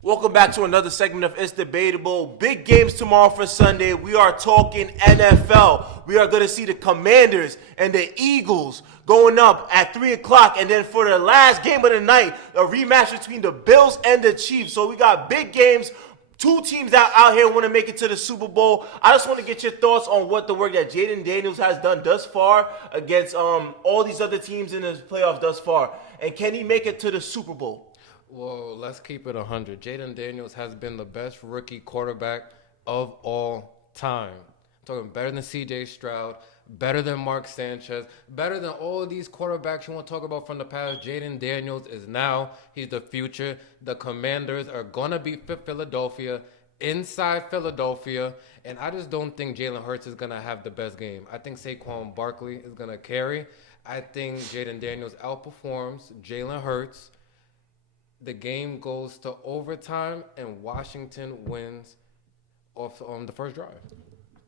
Welcome back to another segment of It's Debatable. Big games tomorrow for Sunday. We are talking NFL. We are going to see the Commanders and the Eagles going up at 3 o'clock. And then for the last game of the night, a rematch between the Bills and the Chiefs. So we got big games. Two teams out here want to make it to the Super Bowl. I just want to get your thoughts on what the work that Jaden Daniels has done thus far against all these other teams in the playoffs thus far. And can he make it to the Super Bowl? Well, let's keep it 100. Jaden Daniels has been the best rookie quarterback of all time. I'm talking better than C.J. Stroud, better than Mark Sanchez, better than all of these quarterbacks you want to talk about from the past. Jaden Daniels is now. He's the future. The Commanders are going to beat Philadelphia inside Philadelphia, and I just don't think Jalen Hurts is going to have the best game. I think Saquon Barkley is going to carry. I think Jaden Daniels outperforms Jalen Hurts. The game goes to overtime, and Washington wins off on the first drive.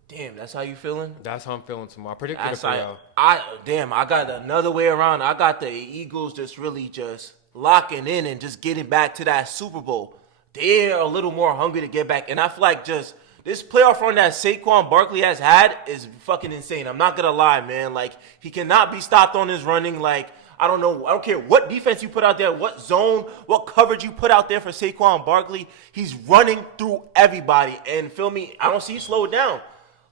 Damn, that's how you feeling? That's how I'm feeling tomorrow. I predicted That's it for y'all. I got another way around. I got the Eagles just really just locking in and just getting back to that Super Bowl. They're a little more hungry to get back, and I feel like just this playoff run that Saquon Barkley has had is fucking insane. I'm not gonna lie, man. Like, he cannot be stopped on his running. Like, I don't know. I don't care what defense you put out there, what zone, what coverage you put out there for Saquon Barkley. He's running through everybody. And feel me, I don't see he slow it down.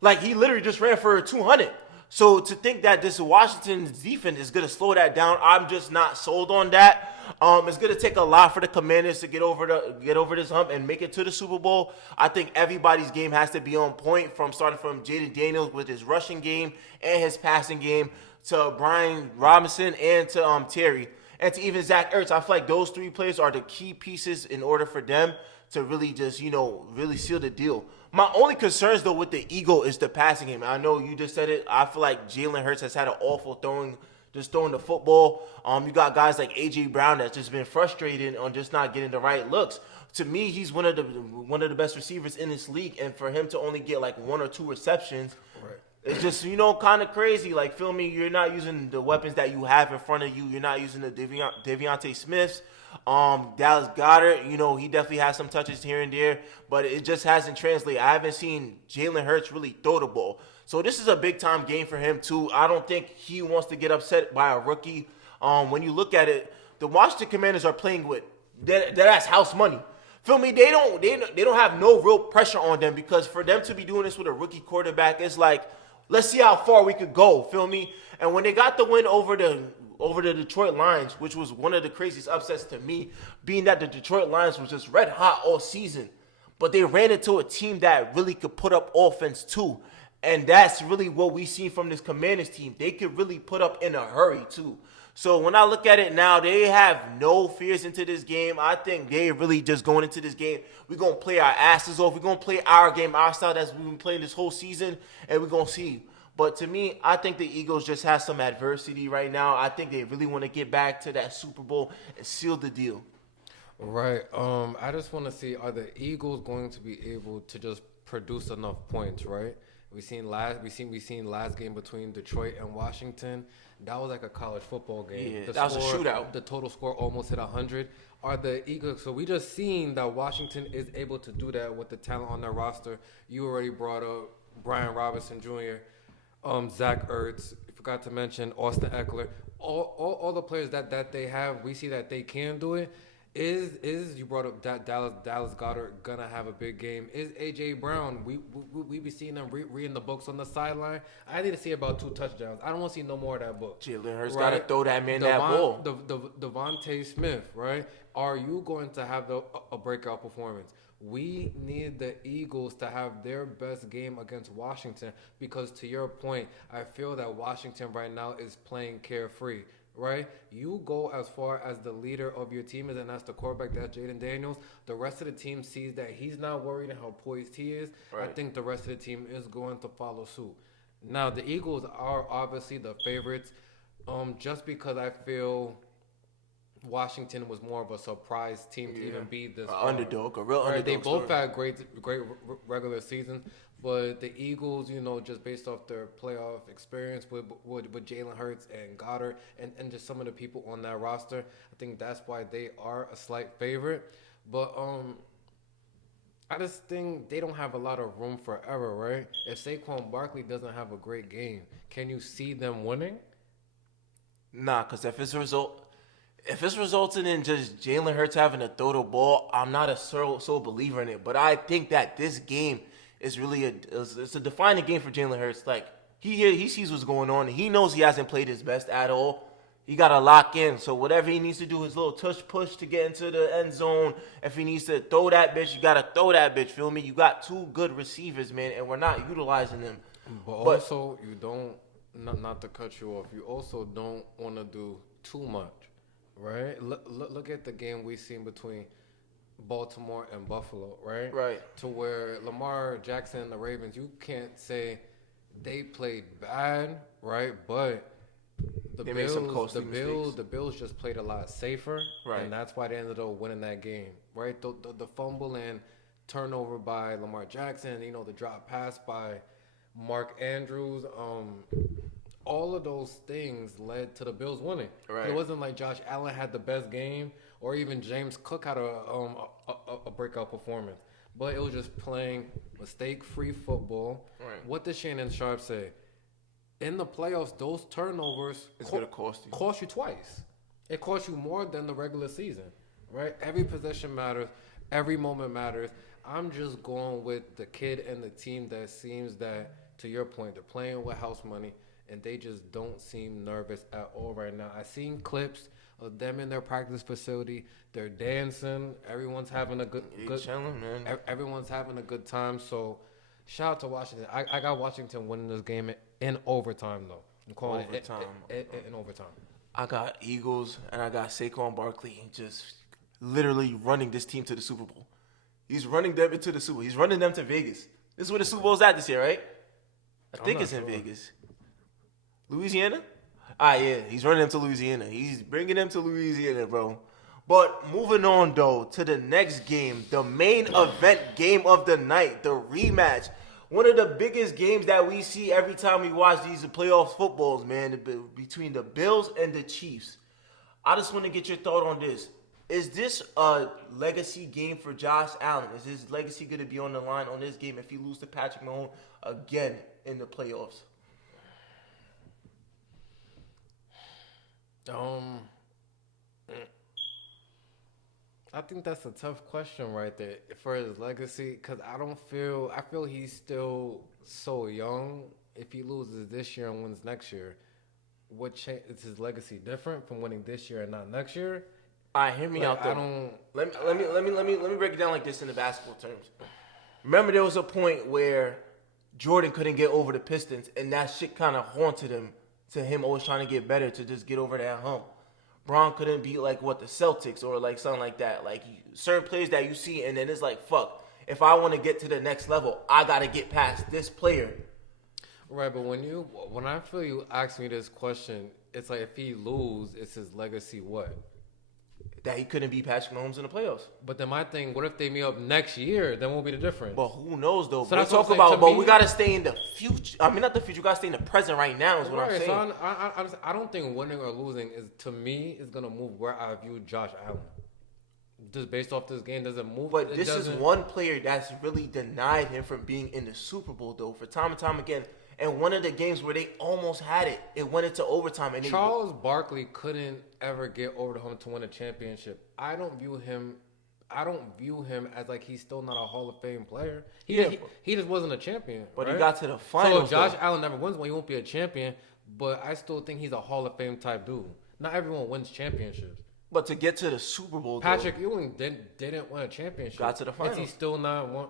Like, he literally just ran for 200. So to think that this Washington's defense is going to slow that down, I'm just not sold on that. It's going to take a lot for the Commanders to get over this hump and make it to the Super Bowl. I think everybody's game has to be on point, starting from Jaden Daniels with his rushing game and his passing game, to Brian Robinson and to Terry, and to even Zach Ertz. I feel like those three players are the key pieces in order for them to really just, really seal the deal. My only concerns, though, with the Eagle is the passing game. I know you just said it. I feel like Jalen Hurts has had an awful throwing the football. You got guys like A.J. Brown that's just been frustrated on just not getting the right looks. To me, he's one of the best receivers in this league, and for him to only get like one or two receptions, right, it's just, kind of crazy. Like, feel me, you're not using the weapons that you have in front of you. You're not using the Devontae Smiths. Dallas Goedert, he definitely has some touches here and there, but it just hasn't translated. I haven't seen Jalen Hurts really throw the ball. So this is a big-time game for him, too. I don't think he wants to get upset by a rookie. When you look at it, the Washington Commanders are playing with that's house money. Feel me? They don't have no real pressure on them, because for them to be doing this with a rookie quarterback, it's like, let's see how far we could go, feel me? And when they got the win over the Detroit Lions, which was one of the craziest upsets to me, being that the Detroit Lions was just red hot all season, but they ran into a team that really could put up offense too. And that's really what we seen from this Commanders team. They could really put up in a hurry too. So when I look at it now, they have no fears into this game. I think they really just going into this game, we're going to play our asses off. We're going to play our game, our style as we've been playing this whole season, and we're going to see. But to me, I think the Eagles just have some adversity right now. I think they really want to get back to that Super Bowl and seal the deal. Right. I just want to see, are the Eagles going to be able to just produce enough points, right? We seen last game between Detroit and Washington. That was like a college football game. Yeah, that was a shootout. The total score almost hit 100. Are the Eagles? So we just seen that Washington is able to do that with the talent on their roster. You already brought up Brian Robinson Jr., Zach Ertz. You forgot to mention Austin Eckler. All the players that they have, we see that they can do it. Is you brought up that Dallas Goedert gonna have a big game? Is A.J. Brown? We be seeing them reading the books on the sideline. I need to see about 2 touchdowns. I don't want to see no more of that book. Jalen Hurts gotta throw that man that ball. Devontae Smith, right? Are you going to have a breakout performance? We need the Eagles to have their best game against Washington, because to your point, I feel that Washington right now is playing carefree. Right? You go as far as the leader of your team is, and that's the quarterback, that's Jaden Daniels. The rest of the team sees that he's not worried and how poised he is. Right. I think the rest of the team is going to follow suit. Now, the Eagles are obviously the favorites, just because I feel Washington was more of a surprise team to even be this underdog, a real underdog. They both had great regular seasons. But the Eagles, just based off their playoff experience with Jalen Hurts and Goddard and just some of the people on that roster, I think that's why they are a slight favorite. But I just think they don't have a lot of room for error, right? If Saquon Barkley doesn't have a great game, can you see them winning? Nah, because if it's resulting in just Jalen Hurts having to throw the ball, I'm not a sole believer in it. But I think that this game is really it's a defining game for Jalen Hurts. Like he sees what's going on, and he knows he hasn't played his best at all. He got to lock in. So whatever he needs to do, his little touch push to get into the end zone. If he needs to throw that bitch, you got to throw that bitch. Feel me? You got two good receivers, man, and we're not utilizing them. But also, you don't, not to cut you off, you also don't want to do too much, right? Look at the game we seen between Baltimore and Buffalo, right? Right. To where Lamar Jackson and the Ravens, you can't say they played bad, right? But the Bills just played a lot safer, right? And that's why they ended up winning that game, right? The fumble and turnover by Lamar Jackson, the drop pass by Mark Andrews, all of those things led to the Bills winning. Right. It wasn't like Josh Allen had the best game or even James Cook had a breakout performance, but it was just playing mistake-free football. Right. What did Shannon Sharp say? In the playoffs, those turnovers it's going to cost you. Cost you twice. It cost you more than the regular season, right? Every possession matters. Every moment matters. I'm just going with the kid and the team that seems that, to your point, they're playing with house money, and they just don't seem nervous at all right now. I've seen clips of them in their practice facility. They're dancing. Everyone's having a good chilling, man. Everyone's having a good time. So, shout out to Washington. I got Washington winning this game in overtime, though. I'm calling it in overtime. I got Eagles, and I got Saquon Barkley just literally running this team to the Super Bowl. He's running them into the Super Bowl. He's running them to Vegas. This is where the Super Bowl's at this year, right? I think it's in Vegas. Louisiana? Yeah. He's running them to Louisiana. He's bringing them to Louisiana, bro. But moving on, though, to the next game, the main event game of the night, the rematch. One of the biggest games that we see every time we watch these playoff footballs, man, between the Bills and the Chiefs. I just want to get your thought on this. Is this a legacy game for Josh Allen? Is his legacy going to be on the line on this game if he loses to Patrick Mahomes again in the playoffs? I think that's a tough question right there for his legacy, because I feel he's still so young. If he loses this year and wins next year, is his legacy different from winning this year and not next year? All right, hear me out though. Let me break it down like this in the basketball terms. Remember, there was a point where Jordan couldn't get over the Pistons, and that shit kind of haunted him. To him, always trying to get better to just get over that hump. Bron couldn't beat the Celtics or something like that. Like certain players that you see, and then it's like, fuck. If I want to get to the next level, I gotta get past this player. Right, but when I feel you ask me this question, it's like if he lose, it's his legacy what? That he couldn't beat Patrick Mahomes in the playoffs. But then my thing, what if they meet up next year? Then what will be the difference? But who knows though? So we're talking about, but we gotta stay in the future. I mean, not the future. We gotta stay in the present right now. Is what I'm saying. So I don't think winning or losing is gonna move where I view Josh Allen. Just based off this game, doesn't move. But this is one player that's really denied him from being in the Super Bowl though, for time and time again. And one of the games where they almost had it, it went into overtime. And Charles Barkley couldn't ever get over the hump to win a championship. I don't view him as he's still not a Hall of Fame player. He just wasn't a champion. But right? He got to the finals. So Josh Allen never wins one. He won't be a champion. But I still think he's a Hall of Fame type dude. Not everyone wins championships. But to get to the Super Bowl, Patrick Ewing didn't win a championship. Got to the finals. Is he still not one?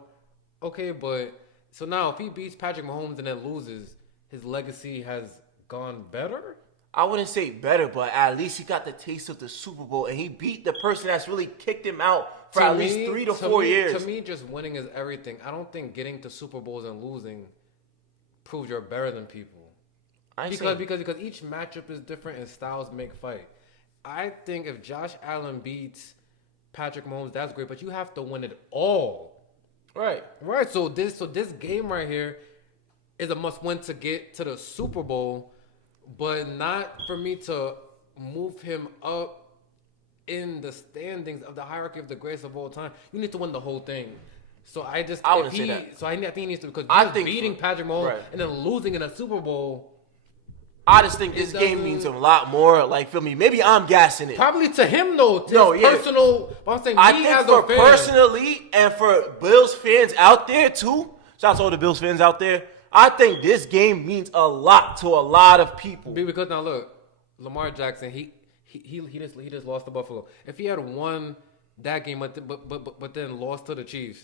Okay, but so now if he beats Patrick Mahomes and then loses, his legacy has gone better? I wouldn't say better, but at least he got the taste of the Super Bowl, and he beat the person that's really kicked him out for at least 3 to 4 years. To me, just winning is everything. I don't think getting to Super Bowls and losing proves you're better than people. Because each matchup is different and styles make fight. I think if Josh Allen beats Patrick Mahomes, that's great, but you have to win it all. Right. So this game right here is a must-win to get to the Super Bowl, but not for me to move him up in the standings of the hierarchy of the greatest of all time. You need to win the whole thing. So I wouldn't say that. So I think he needs to, because beating Patrick Mahomes right. and then losing in a Super Bowl. I just think this game means a lot more. Like, feel me? Maybe I'm gassing it. Probably to him though. To his personal. But I'm saying me I think as for a fan, personally and for Bills fans out there too. Shout out to all the Bills fans out there. I think this game means a lot to a lot of people. Because now look, Lamar Jackson, he just lost to Buffalo. If he had won that game, but then lost to the Chiefs,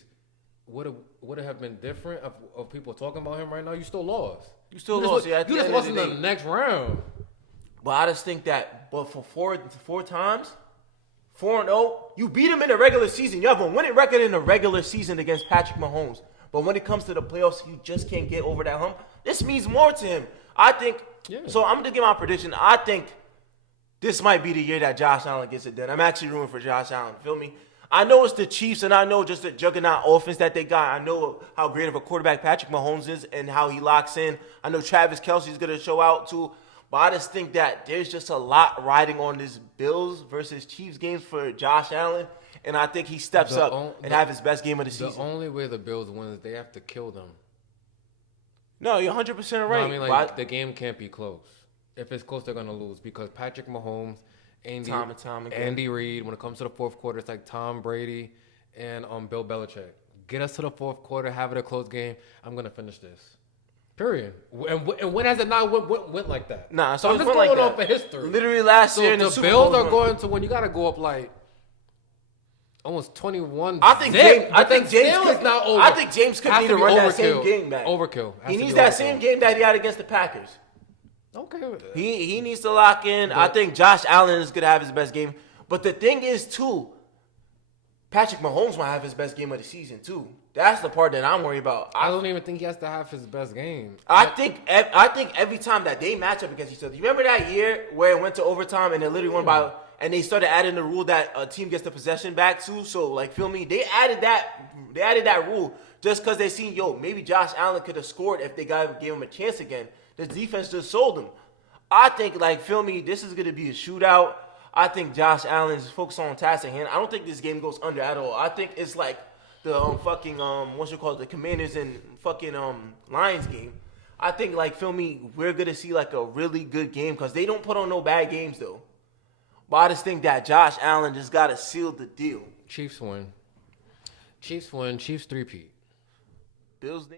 would it have been different of people talking about him right now? You still lost. You lost. Yeah, you just lost in the next round. But I just think that, but for four times, 4-0, you beat him in the regular season. You have a winning record in the regular season against Patrick Mahomes. But when it comes to the playoffs, you just can't get over that hump. This means more to him. I think. Yeah. So I'm gonna give my prediction. I think this might be the year that Josh Allen gets it done. I'm actually rooting for Josh Allen. Feel me? I know it's the Chiefs, and I know just the juggernaut offense that they got. I know how great of a quarterback Patrick Mahomes is and how he locks in. I know Travis Kelce's going to show out too. But I just think that there's just a lot riding on this Bills versus Chiefs games for Josh Allen. And I think he steps up and have his best game of the season. The only way the Bills win is they have to kill them. No, you're 100% right. No, I mean, like, the game can't be close. If it's close, they're going to lose because Patrick Mahomes, Andy Reid, when it comes to the fourth quarter, it's like Tom Brady and Bill Belichick. Get us to the fourth quarter, have it a close game. I'm going to finish this. Period. And when has it not went like that? Nah, so I'm just going off of history. Literally last year in the Super Bills Bowl are going to when you got to go up like almost 21. I think James could need to run that same game back. Overkill. He needs that same game that he had against the Packers. Okay. He needs to lock in. I think Josh Allen is going to have his best game. But the thing is, too, Patrick Mahomes might have his best game of the season, too. That's the part that I'm worried about. I don't even think he has to have his best game. I think every time that they match up against each other. You remember that year where it went to overtime and they literally won by, and they started adding the rule that a team gets the possession back too. So like, feel me? They added that rule just because they seen, maybe Josh Allen could have scored if they gave him a chance again. The defense just sold him. I think, like, feel me? This is gonna be a shootout. I think Josh Allen is focused on task at hand. I don't think this game goes under at all. I think it's like the the Commanders and fucking Lions game. I think, like, feel me, we're gonna see like a really good game because they don't put on no bad games though. But I just think that Josh Allen just gotta seal the deal. Chiefs win. Chiefs three-peat. Bills.